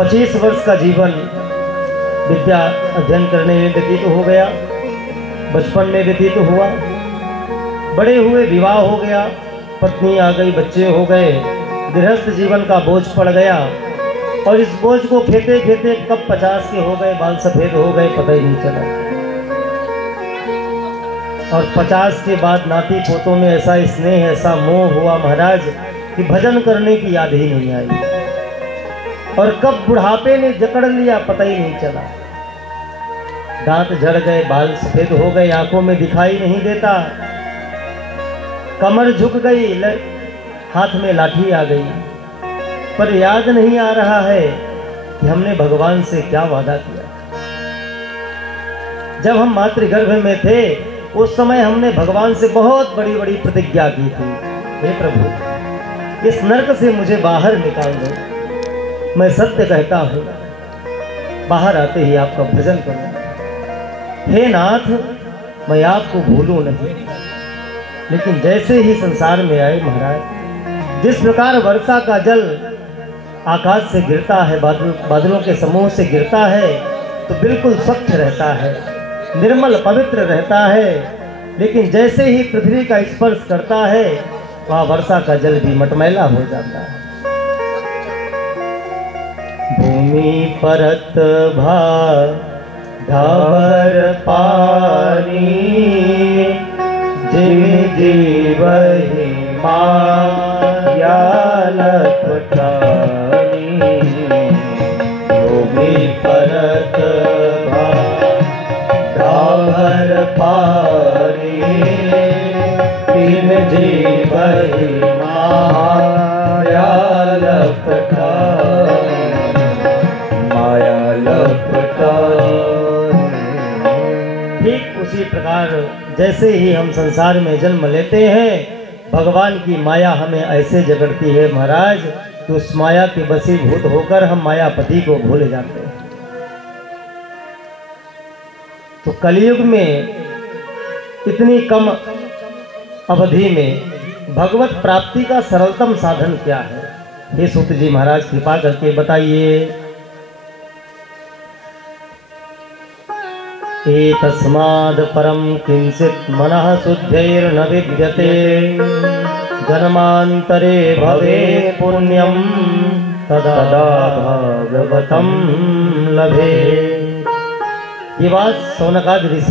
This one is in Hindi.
25 वर्ष का जीवन विद्या अध्ययन करने में व्यतीत हो गया, बचपन में व्यतीत हुआ, बड़े हुए विवाह हो गया, पत्नी आ गई, बच्चे हो गए, गृहस्थ जीवन का बोझ पड़ गया और इस बोझ को खेते खेते कब 50 के हो गए, बाल सफेद हो गए, पता ही नहीं चला। और 50 के बाद नाती पोतों में ऐसा स्नेह, ऐसा मोह हुआ महाराज कि भजन करने की याद ही नहीं आई और कब बुढ़ापे ने जकड़ लिया पता ही नहीं चला। दांत झड़ गए, बाल सफेद हो गए, आंखों में दिखाई नहीं देता, कमर झुक गई, हाथ में लाठी आ गई, पर याद नहीं आ रहा है कि हमने भगवान से क्या वादा किया। जब हम मातृगर्भ में थे उस समय हमने भगवान से बहुत बड़ी बड़ी प्रतिज्ञा की थी, हे प्रभु इस नरक से मुझे बाहर निकाल दो, मैं सत्य कहता हूँ बाहर आते ही आपका भजन करूँ। हे नाथ मैं आपको भूलूं नहीं। लेकिन जैसे ही संसार में आए महाराज, जिस प्रकार वर्षा का जल आकाश से गिरता है, बादलों के समूह से गिरता है तो बिल्कुल स्वच्छ रहता है, निर्मल पवित्र रहता है, लेकिन जैसे ही पृथ्वी का स्पर्श करता है वहाँ वर्षा का जल भी मटमैला हो जाता है। भूमि परत ढाबर पानी, जिम जीवहि माया लपटानी। भूमि परत ढाबर पानी, जिम जीवहि माया लपटानी। ठीक उसी प्रकार जैसे ही हम संसार में जन्म लेते हैं, भगवान की माया हमें ऐसे जकड़ती है महाराज कि उस माया के वशीभूत होकर हम मायापति को भूल जाते हैं। तो कलयुग में इतनी कम अवधि में भगवत प्राप्ति का सरलतम साधन क्या है? हे सूत जी महाराज कृपा करके बताइए। एतस्माद् परं किंचित् मनः शुद्धैर्न विद्यते, जन्मान्तरे भवेत् पुण्यं तदा भागवतं लभेत्। ये बात शौनकादि ऋषि